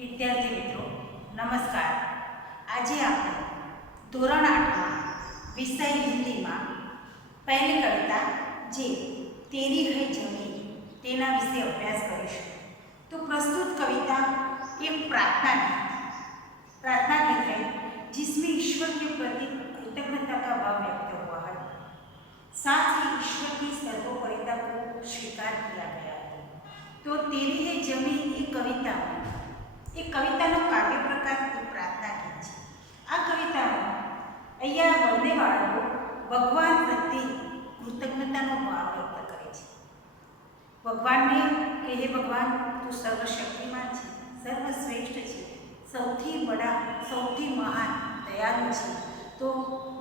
વિદ્યાર્થી મિત્રો નમસ્કાર। આજે આપણે ધોરણ 8માં વિષય હિન્દીમાં પહેલી કવિતા જે તેરી હૈ જમી તેના વિશે અભ્યાસ કરીશું। तो प्रस्तुत कविता एक प्रार्थना गीत है जिसमें ईश्वर के प्रति कृतज्ञता का भाव व्यक्त हुआ है, साथ ही ईश्वर की सर्वोपरिता को स्वीकार किया गया है। तो तेरी है जमी ये कविता काव्य प्रकार की प्रार्थना गीत है। आ कविता अहिया बंने बाळको भगवान प्रत्ये कृतज्ञतानो भाव व्यक्त करे छे। भगवान ने कि हे भगवान तू सर्वशक्तिमान छे, सर्वश्रेष्ठ छे, सौथी बड़ा सौथी महान दयालु छे। तो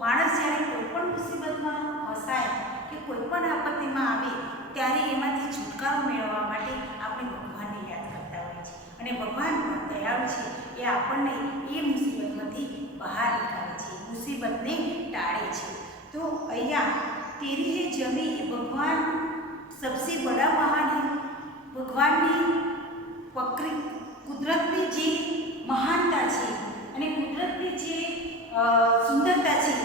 माणस જ્યારે કોઈપણ મુસીબતમાં ફસાય કે કોઈપણ આપત્તિમાં આવે ત્યારે એમાંથી છુટકારો મેળવવા માટે આપણે ભગવાનને યાદ કરતા હોઈએ છીએ અને ભગવાન પણ દયાળુ છે, એ આપણને એ મુસીબતમાંથી બહાર નીકાળે છે, મુસીબતને ટાળે છે। તો અહીંયા તેરી હે જમી એ ભગવાન सबसे बड़ा महान है। भगवान ने कुदरतनी जे महानता है और कुदरतनी जे सुंदरता है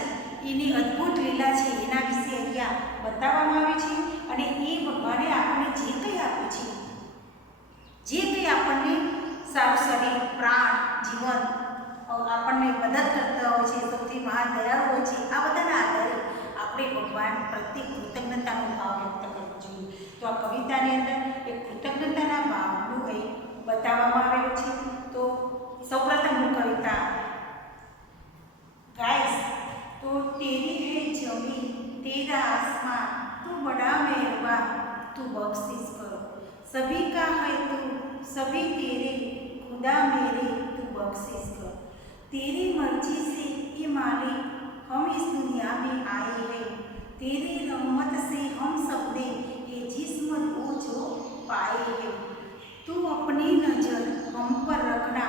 एनी अद्भुत लीला है एना विषे अहींया बताववामां आव्युं छे। अने ए भगवाने आपणे जे कंई आप्युं छे, जे कंई आपणे सारू शरीर प्राण जीवन आपणे मदद करता होय छे, सौथी महान दयाळु होय छे, आ बधाना आधारे आपणे भगवान प्रत्ये कृतज्ञतानो भाव व्यक्त करवो जोईए। तो आ कवितानी अंदर एक कृतज्ञताना भावनुं कई बताववामां आवेलुं छे। तो सौप्रथम हूँ कविता गाइस। तो तेरी है जमी तेरा आसमां तू बड़ा मेहरबान तू बख्शिश करो, सभी का है तू सभी तेरे खुदा मेरे तू बख्शिश कर। तेरी मर्जी से ये मालिक हम इस दुनिया में आए हैं, तेरी रहमत से हम सबने ये जिस्म रूह जो पाए हैं। तू अपनी नज़र हम पर रखना,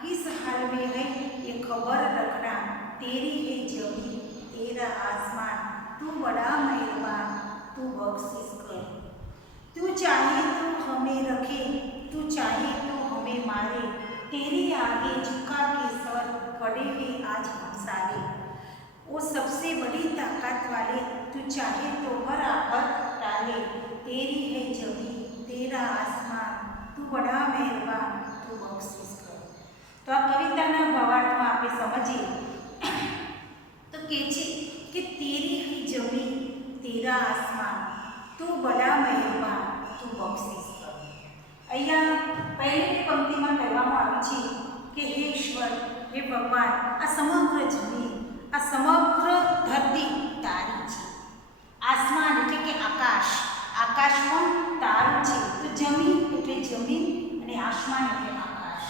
किस हाल में है ये खबर रखना। तेरी है जमी तेरा आसमान तू बड़ा मेहरबान तू बख्शिश कर। तू चाहे तो हमें रखे, तू चाहे तो हमें मारे, तेरी आगे झुका के सर खड़े हैं आज हम सारे। वो सबसे बड़ी ताकत वाले तू चाहे तो हर आफत टाले, तेरी है जमी तेरा आसमान तू बड़ा मेहरबान तू बख्शिश कर। तो आ कविताना भावार्थमां आपणे समजीए तो कहे छे कि तेरी है जमी तेरा आसमान तू बड़ा मेहरबान तू बख्शिश कर। अहींया पहली पंक्तिमां कहेवामां आव्युं छे कि हे ईश्वर हे भगवान आ समग्र जमीन आ समग्र धरती तारी छे। आसमान एटले के आकाश, आकाश पण तारू छे। तो जमीन एटले जमीन अने आसमान एटले आकाश।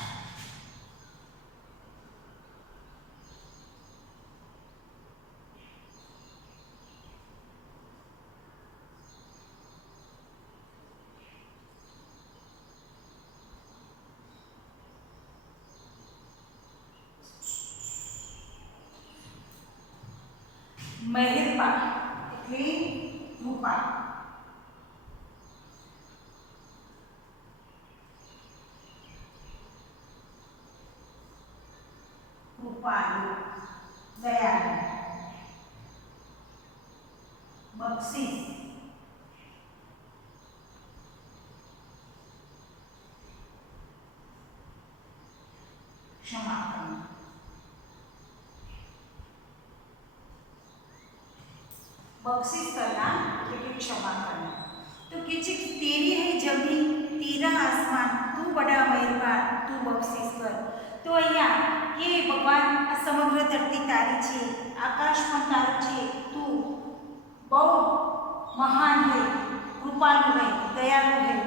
मेहरबान एटले कृपा, कृपालु दयालु, बख्शिश क्षमा करना। बख्शिश करना એટલે क्षमा करना। तो कहते कि तेरी है जमी तेरा आसमान तू बड़ा मेहरबान तू बख्शिश कर। तो अहींया के भगवान आ समग्र धरती तारी छे, आकाश पण तारू छे, तू बहु महान है, कृपालु है, दयालु है।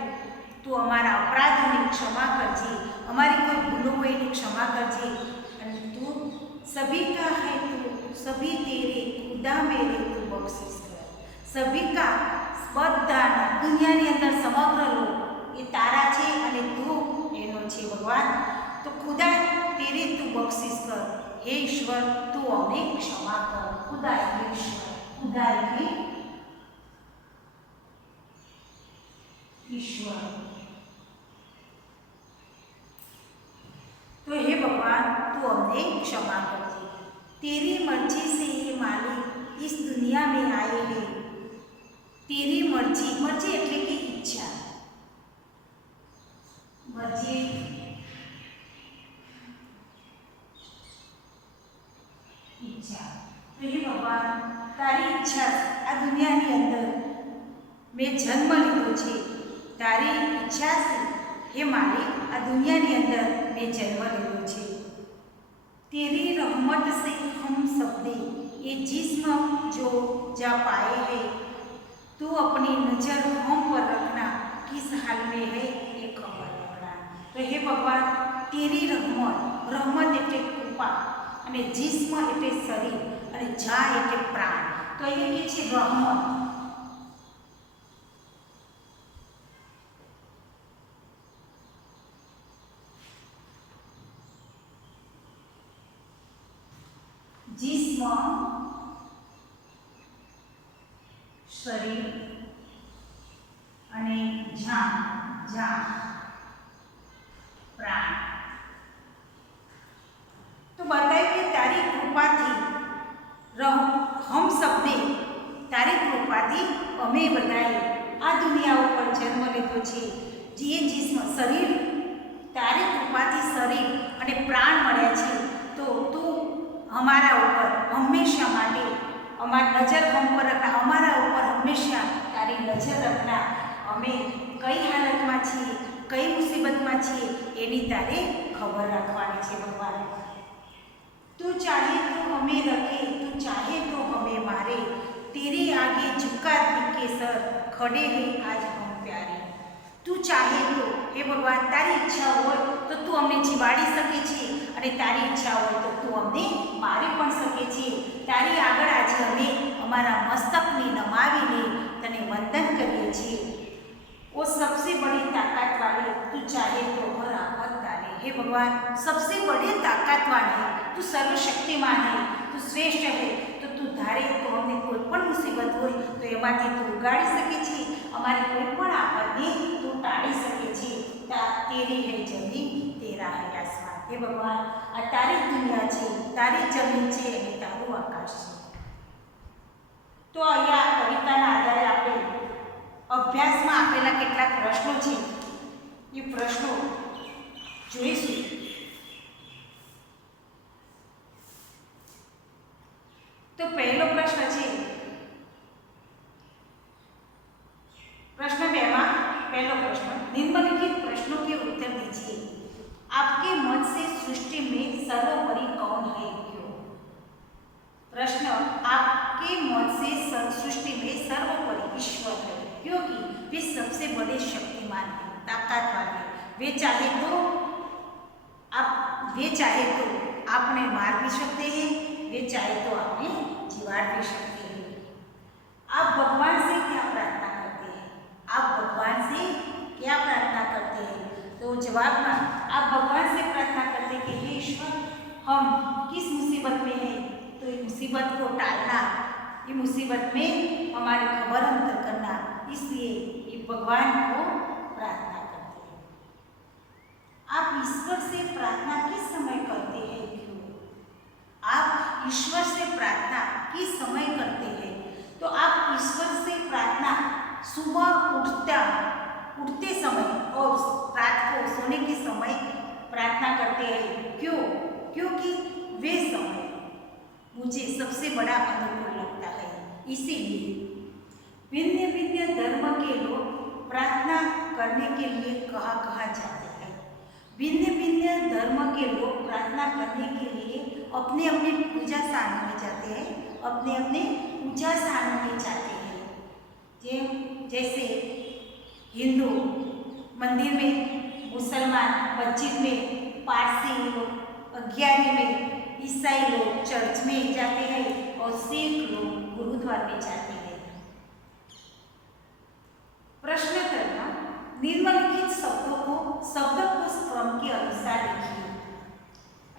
तू अमारा अपराधोनी क्षमा करजे, अमारी कोई भूलो होय एनी क्षमा करजे। अने तू सभी का है तू सभी तेरे खुदा मेरे तू बख्शिश कर। सभी का बधाना दुनियानी अंदर समग्र लोग ये तारा छे अने तू एनो छे भगवान। तो खुदा तेरे तू बख्शिश कर। हे ईश्वर तू अमे क्षमा कर। खुदा एटले ईश्वर, खुदा एटले ईश्वर। भगवान तू हमने क्षमा कर दे। तेरी मर्जी से ये मालिक इस दुनिया में आए हैं। तेरी मर्जी, मर्जी એટલે કે ઈચ્છા, મર્જી ઈચ્છા। તો હે ભગવાન તારી ઈચ્છા આ દુનિયાની અંદર મેં જન્મ લીધો છે, તારી ઈચ્છા છે હે માલિક આ દુનિયાની અંદર મેં જન્મ લીધો છે। तेरी रहमत से हम सबने ये जिस्म जो जा पाए हैं, तू अपनी नज़र हम पर रखना, किस हाल में है ये खबर रखना। तो हे भगवान तेरी रहमत, रहमत એટલે કૃપા અને जिस्म એટલે શરીર અને જા એટલે પ્રાણ। તો અહીંયા કે છે रहमत, जिस्म शरीर અને જા જા प्राण। तो बताए कि तारी कृपा थी हम सबने, तारी कृपा थी अमे बधाए आ दुनिया पर जन्म लीधो छे। जे जिस्म शरीर, तारी कृपा थी शरीर अने प्राण मळ्या छे। तो तू हमारा ऊपर हमेशा माटे अमारी नजर हम पर रखना, हमारा ऊपर हमेशा तारी नजर रखना। अमे कई हालत में छीए, कई मुसीबत में छीए एनी तारे खबर रखवानी छे। भगवान तू चाहे तो हमें रखे, तू चाहे तो हमें मारे, तेरे आगे झुका के सर खड़े हैं आज हम प्यारे। तू चाहे तो हे भगवान तारी इच्छा हो तो तू अमने जीवाड़ी सके छे अने तारी इच्छा हो तो तू अमने मारी पण सके छे। तारी आगळ आज अमे अमारा मस्तकने नमावीने तने वंदन करीए छे। वो सबसे बड़ी ताकत वाले, तू चाहे तो हर आफत टाले। हे भगवान सबसे बड़ी ताकतवान है, तू सर्वशक्तिमान है, तू श्रेष्ठ है। तो तू धारे तो हमने कोईपण मुसीबत हो तो एमांथी तू उगाड़ी सके छे, अमारी कोईपण आफतने तू टाળી सके छे। तेरी है जमीन, तेरा है आसमान। हे भगवान आ तारी दुनिया छे, तारी जमीन छे अने तारुं आकाश छे। तो अहींया कविताना आधारे आपणे अभ्यासमां आपेला કેટલાક પ્રશ્નો છે એ પ્રશ્નો જોઈશું। तो पहलो प्रश्न है, प्रश्न 2 में पहलो प्रश्न, निम्नलिखित प्रश्नों के उत्तर दीजिए। आपके मत से सृष्टि में सर्वोपरि कौन है, क्यों? प्रश्न, आपके मत से सृष्टि में सर्वोपरि ईश्वर है क्योंकि वे सबसे बड़े शक्तिमान हैं, ताकतवान हैं। वे चाहे तो आपने मार भी सकते हैं, वे चाहे तो आपने जीवाड़ भी सकते हैं। आप भगवान से क्या प्रार्थना करते हैं? आप भगवान से क्या प्रार्थना करते हैं? तो जवाब में आप भगवान से प्रार्थना करते हैं कि हे ईश्वर हम किस मुसीबत में हैं, तो ये मुसीबत को टालना, ये मुसीबत में हमारी खबर अंतर करना, इसलिए ये भगवान को प्रार्थना करते हैं। आप ईश्वर से प्रार्थना किस समय करते हैं, क्यों? आप ईश्वर से प्रार्थना किस समय करते हैं? तो आप ईश्वर से प्रार्थना सुबह उठते समय और रात को सोने के समय प्रार्थना करते हैं। क्यों? क्योंकि वे समय मुझे सबसे बड़ा अनुकूल लगता है। इसीलिए भिन्न भिन्न धर्म के लोग प्रार्थना करने के लिए कहाँ जाते हैं? भिन्न भिन्न धर्म के लोग प्रार्थना करने के लिए अपने अपने पूजा स्थानों में जाते हैं, अपने अपने पूजा स्थानों में जाते हैं। जैसे हिंदू मंदिर में, मुसलमान मस्जिद में, पारसी लोग अज्ञानी में, ईसाई लोग चर्च में जाते हैं और सिख लोग गुरुद्वार में जाते हैं। प्रश्न करना, निम्नलिखित शब्दकोश क्रम के अनुसार लिखिए।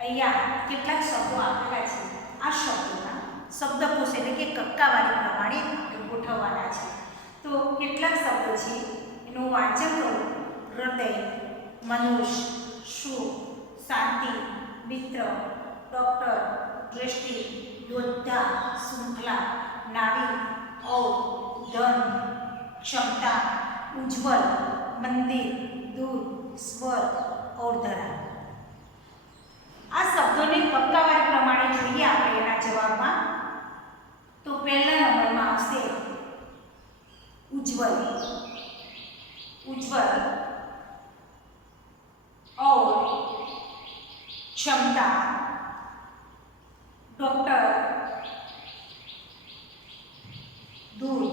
अहींया કેટલાક શબ્દો આપેલા છે, આ શબ્દોના શબ્દકોશ એટલે કે કક્કાવાળી પ્રમાણે ગોઠવવાના છે। તો કેટલાક શબ્દો છે એનું વાંચન કરો। હૃદય, મનુષ્ય, સુખ, શાંતિ, दृष्टि, योद्धा, श्रृंखला, नाविक, और धन, क्षमता, उज्ज्वल, मंदिर, दूत, स्वर्ग और धरा। आ शब्दों ने कक्कावारी प्रमाणे જોઈએ આપણે એના જવાબમાં તો પહેલા નંબરમાં આવશે उज्ज्वल, उज्ज्वल और क्षमता, डॉक्टर, दूध,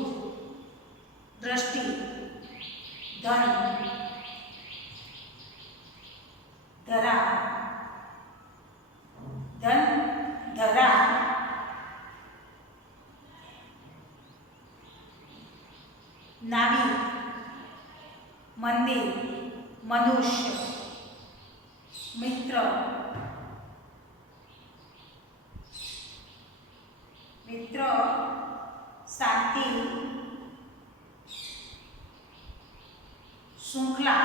दृष्टि, धन, धरा, धन, धरा, नाविक, मंदिर, मनुष्य, मित्र, मित्र, साथी, श्रृंखला,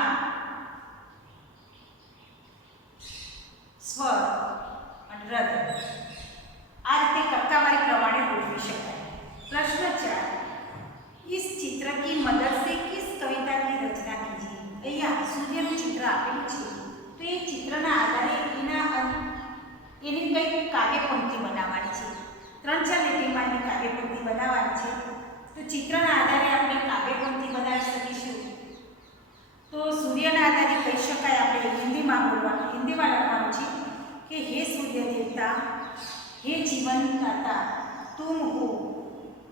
स्वर और रद। आ रीते कक्कावारी प्रमाणे गोठवी शकाय। प्रश्न 4, इस चित्र की मदद से किस कविता की रचना कीजिए। अहींया सूर्यનું चित्र આપેલું છે તો એ ચિત્રના આધારે એની કંઈક કાવ્યપંક્તિ બનાવવાની છે। 3-4 લીટીમાં એની કાવ્યપંક્તિ બનાવવાની છે તો ચિત્રના આધારે આપણે કાવ્યપંક્તિ બનાવી શકીશું। તો સૂર્યના આધારે કહી શકાય આપણે હિન્દીમાં લખવાનું છે કે હે સૂર્ય દેવતા, हे जीवनदाता, तुम हो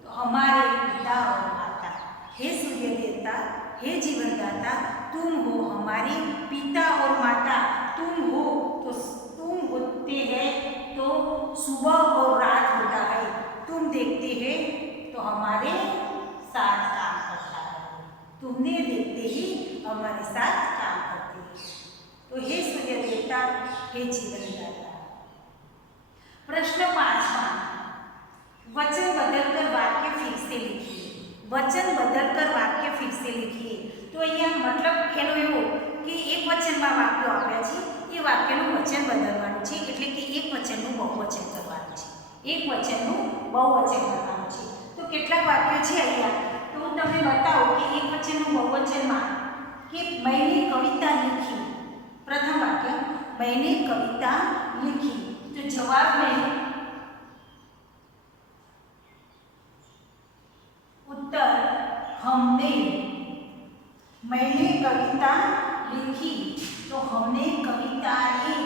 तो हमारे पिता और माता। हे सूर्य देवता, हे जीवनदाता, तुम हो हमारे पिता और माता। तुम हो तो तुम होते हैं तो सुबह और रात होता है। तुम देखते हैं तो हमारे साथ काम करता है। तुमने देखते ही हमारे साथ काम करते हैं। तो हे सूर्य देवता, हे जीवनदाता। प्रश्न 5, वचन बदलकर वाक्य फिर से लिखिए। वचन बदलकर वाक्य फिर से लिखिए तो अहींया मतलब एनो एवो कि एक वचનમાં વાક્યો આપ્યા છે એ વાક્યનું વચન બદલવાનું છે એટલે કે એક વચનનું બહુવચન કરવાનું છે। એક વચનનું બહુવચન કરવાનું છે તો કેટલાક વાક્યો છે અહીંયા તો હું તમને બતાવું કે એક વચનનું બહુવચનમાં કે मैंने कविता लिखी। प्रथम वाक्य मैंने कविता लिखी तो जवाब में उत्तर हमने। मैंने कविता लिखी तो हमने कविताएं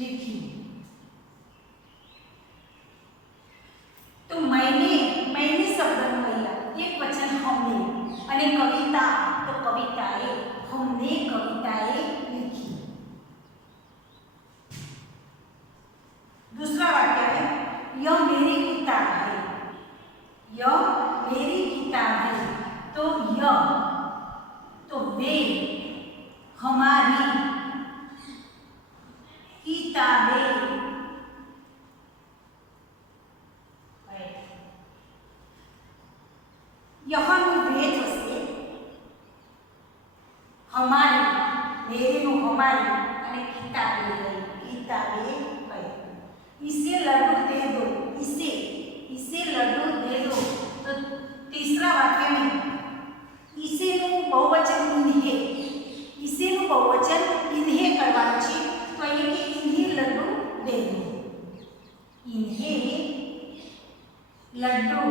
लिखी। तो मैंने शब्द एक वचन हमने અને कविता तो कविताएं, हमने कविताएं लिखी। दूसरा वाक्य है यह मेरी किताब है। यह मेरी किताब है तो यह तो वे हमारी किताबें। यहाँ वे थशे हमारी, मेरे नो हमारी અને किताबें है। किताबें है। इसे लड्डू दे दो। इसे लड्डू दे दो तो तीसरा वाक्य में इसे नु बहुवचन इन्हें, इसे नु बहुवचन इन्हें करवानुं छे तो अहींया के इन्हें लड्डू दे दो। इन्हें लड्डू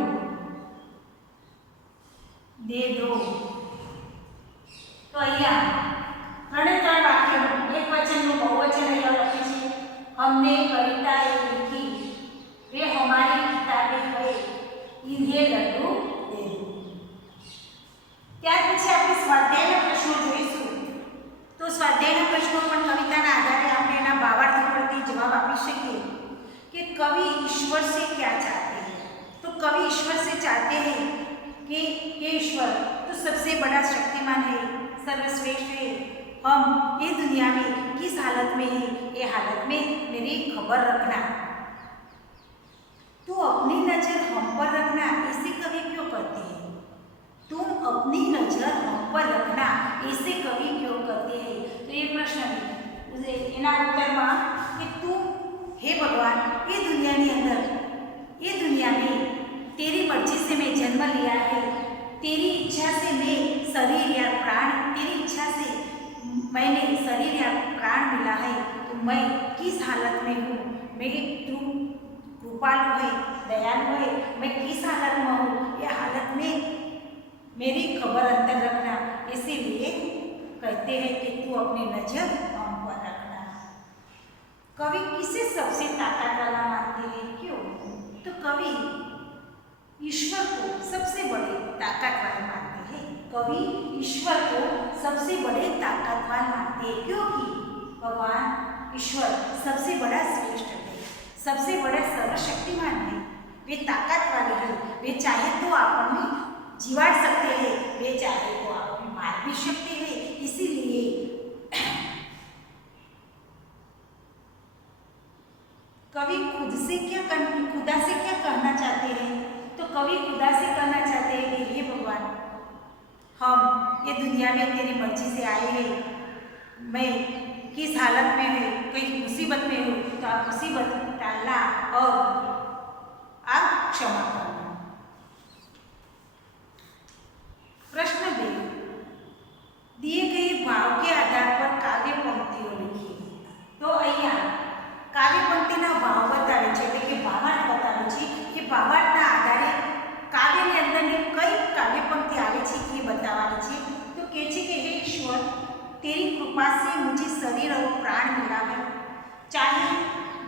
दे दो तो अहींया ત્રણે ત્રણ વાક્યો એક વચનનું બહુવચન અહીંયા લખ્યું છે हमने कविताएं लिखी, वे हमारी किताबें है, इन्हें लड्डू दे दो। ત્યાર પછી આપણે સ્વાધ્યાયના પ્રશ્નો જોઈશું તો સ્વાધ્યાયના પ્રશ્નો પણ કવિતાના આધારે આપણે એના ભાવાર્થ પરથી જવાબ આપી શકીએ कि कवि ईश्वर से क्या चाहते हैं। तो कवि ईश्वर से चाहते हैं कि हे ईश्वर तो सबसे बड़ा शक्तिमान है, सर्वश्रेष्ठ है। हम ये दुनिया में किस हालत में है ये हालत में मेरी खबर रखना। तो अपनी नज़र हम पर रखना ऐसे कवि क्यों कहते हैं। तुम अपनी नज़र हम पर रखना ऐसे कवि क्यों कहते हैं। ये प्रश्न है एना उत्तरमा कि तू हे भगवान ये दुनिया में तेरी मर्जी से मैं जन्म लिया है, तेरी इच्छा से मैं शरीर या प्राण, तेरी इच्छा से मैंने शरीर या प्राण मिला है, तो मैं किस हालत में हूँ, मैं तू कृपालु है, दयालु है, मैं किस हालत में हूँ, ये हालत में मेरी खबर अंतर रखना। इसीलिए कहते हैं कि तू अपनी नजर हम पर रखना। कवि किसे सबसे ताकत वाला मानते हैं? क्यों? तो कवि ईश्वर को सबसे बड़े ताकतवान मानते हैं। कवि ईश्वर को सबसे बड़े ताकतवान मानते हैं, क्योंकि भगवान ईश्वर सबसे बड़ा श्रेष्ठ है, सबसे बड़ा सर्वशक्तिमान है, वे ताकत वाले हैं, वे चाहे तो आपने जीवाड़ सकते हैं, वे चाहे तो आपने मार भी सकते हैं। इसीलिए कवि खुदा से क्या कहना चाहते हैं? तो कवि खुदा से कहना चाहते हैं कि हे भगवान, हम ये दुनिया में तेरी मर्जी से आए हैं, मैं किस हालत में है, कहीं मुसीबत में हूँ, तो आप मुसीबत टालना और आप क्षमा करना। प्रश्न 2, दिए गए भाव के आधार पर काव्य पंक्तिओ लिखी। तो अहिया काव्य पंक्तिना भाव बतावे छे, એટલે કે ભાવાર્થ બતાવે છે કે ભાવાર્થના આધારે કાવ્યની અંદરની કઈ કાવ્ય પંક્તિ આવે છે એ બતાવવાની છે। તો કહે છે કે હે ઈશ્વર, तेरी कृपा से मुझे शरीर और प्राण मिला है, चाहे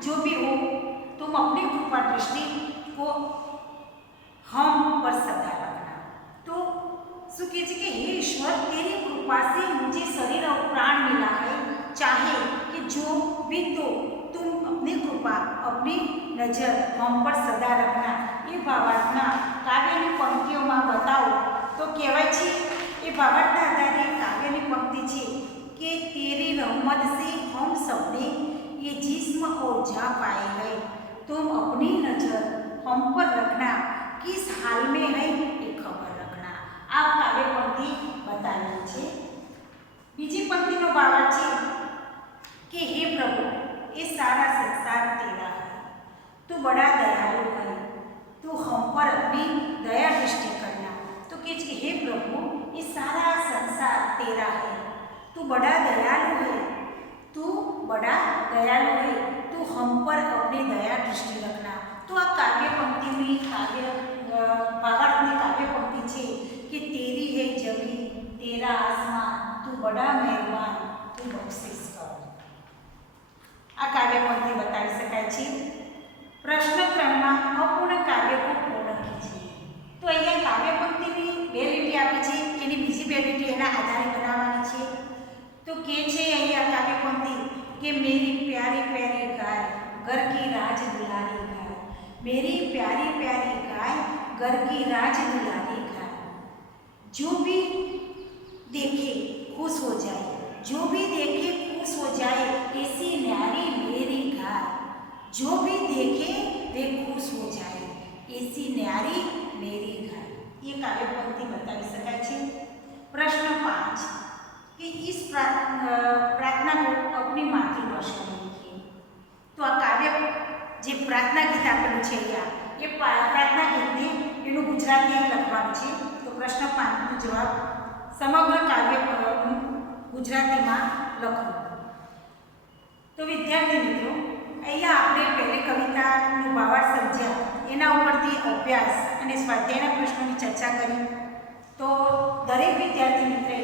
जो भी हो तुम अपनी कृपा दृष्टि को हम पर सदा रखना। तो શું કહે છે કે હે ઈશ્વર, तेरी कृपा से मुझे शरीर और प्राण मिला है, चाहे कि जो भी तो तुम अपनी कृपा, अपनी नजर हम पर सदा रखना। ये भावार्थना काव्यनी पंक्तिओं में बताओ तो कहेवाय छे ये भावार्थना आधारे काव्यनी पंक्ति छे कि तेरी रहमत से हम सबने ये जिस्म और जा पाए हैं, तुम अपनी नजर हम पर रखना, किस हाल में है ये खबर रखना। आ काव्य पंक्ति बतावी छे। बीजी पंक्तिनो भावार्थ छे कि हे प्रभु, ये सारा संसार तेरा है, तू बड़ा दयालु है, तू हम पर अपनी दया दृष्टि करना। तो कहे हे प्रभु, ये सारा संसार तेरा है, तू बड़ा दयालु है, तू बड़ा दयालु है, तू हम पर अपनी दया दृष्टि रखना। तो आ काव्य पंक्ति में भावार्थ में काव्य पंक्ति है कि तेरी है जमी, तेरा आसमान, तू बड़ा मेहरबान, तू बख्शिश कर। आ काव्य पंक्ति बताई शकाय छे। प्रश्न 3 में अपूर्ण काव्य को पूर्ण कीजिए। तो अहींया काव्य पंक्ति में 2 લીટી આપી છે, એની બીજી 2 લીટી એના આધારે બનાવવાની છે। तो कहे छे अहींया काव्य पंक्ति कि मेरी प्यारी प्यारी गाय घर की राज दुलारी गाय, मेरी प्यारी प्यारी गाय घर की राज दुलारी गाय, जो भी देखे खुश हो जाए, जो भी देखे खुश हो जाए, ऐसी न्यारी मेरी गाय, जो भी देखे वे खुश हो जाए, ऐसी न्यारी मेरी गाय। ये काव्य पंक्ति बतावी शकाय छे। प्रश्न 5 कि इस प्रार्थना को अपनी मातृभाषा में लिखिए। तो आ काव्य जे प्रार्थना गीत आपेलू छे अहींया ये प्रार्थना गीतने एनुं गुजराती लखवानुं छे। तो प्रश्न 5 नो जवाब समग्र काव्य गुजराती में लखવું। तो विद्यार्थी मित्रों, अहींया आपणे पहले कवितानो भावार्थ समझ्या, एना उपरथी अभ्यास अने स्वाध्यायना प्रश्नोनी चर्चा करी। तो दरेक विद्यार्थी मित्रे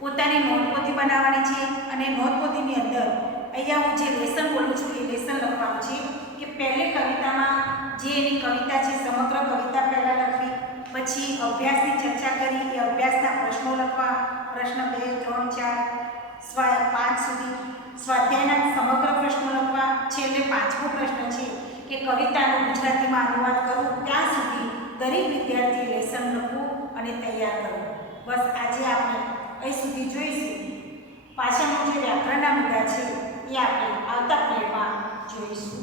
पोतानी नोटपोथी बनाववानी छे अने नोटपोथीनी अंदर अहींया हूँ जे लेसन बोलूँ छूँ ए लेसन लखवानुं छे कि पहले कवितामां जे एनी कविता छे समग्र कविता पहला लखवी, पछी अभ्यासनी चर्चा करी, ए अभ्यासना प्रश्नो लखवा, प्रश्न 2, 3, 4, 5 सुधी स्वाध्यायना समग्र प्रश्नो लखवा, छेल्ले 5मो प्रश्न छे कि कवितानो गुजरातीमां अनुवाद करो, त्यां सुधी दरेक विद्यार्थी लेसन लखवुं अने तैयार करो। बस आजे आपणे અહીં સુધી જોઈશું। પાછળનો જે વ્યાકરણના મુદ્દા છે એ આપણે આવતા પીરિયડમાં જોઈશું।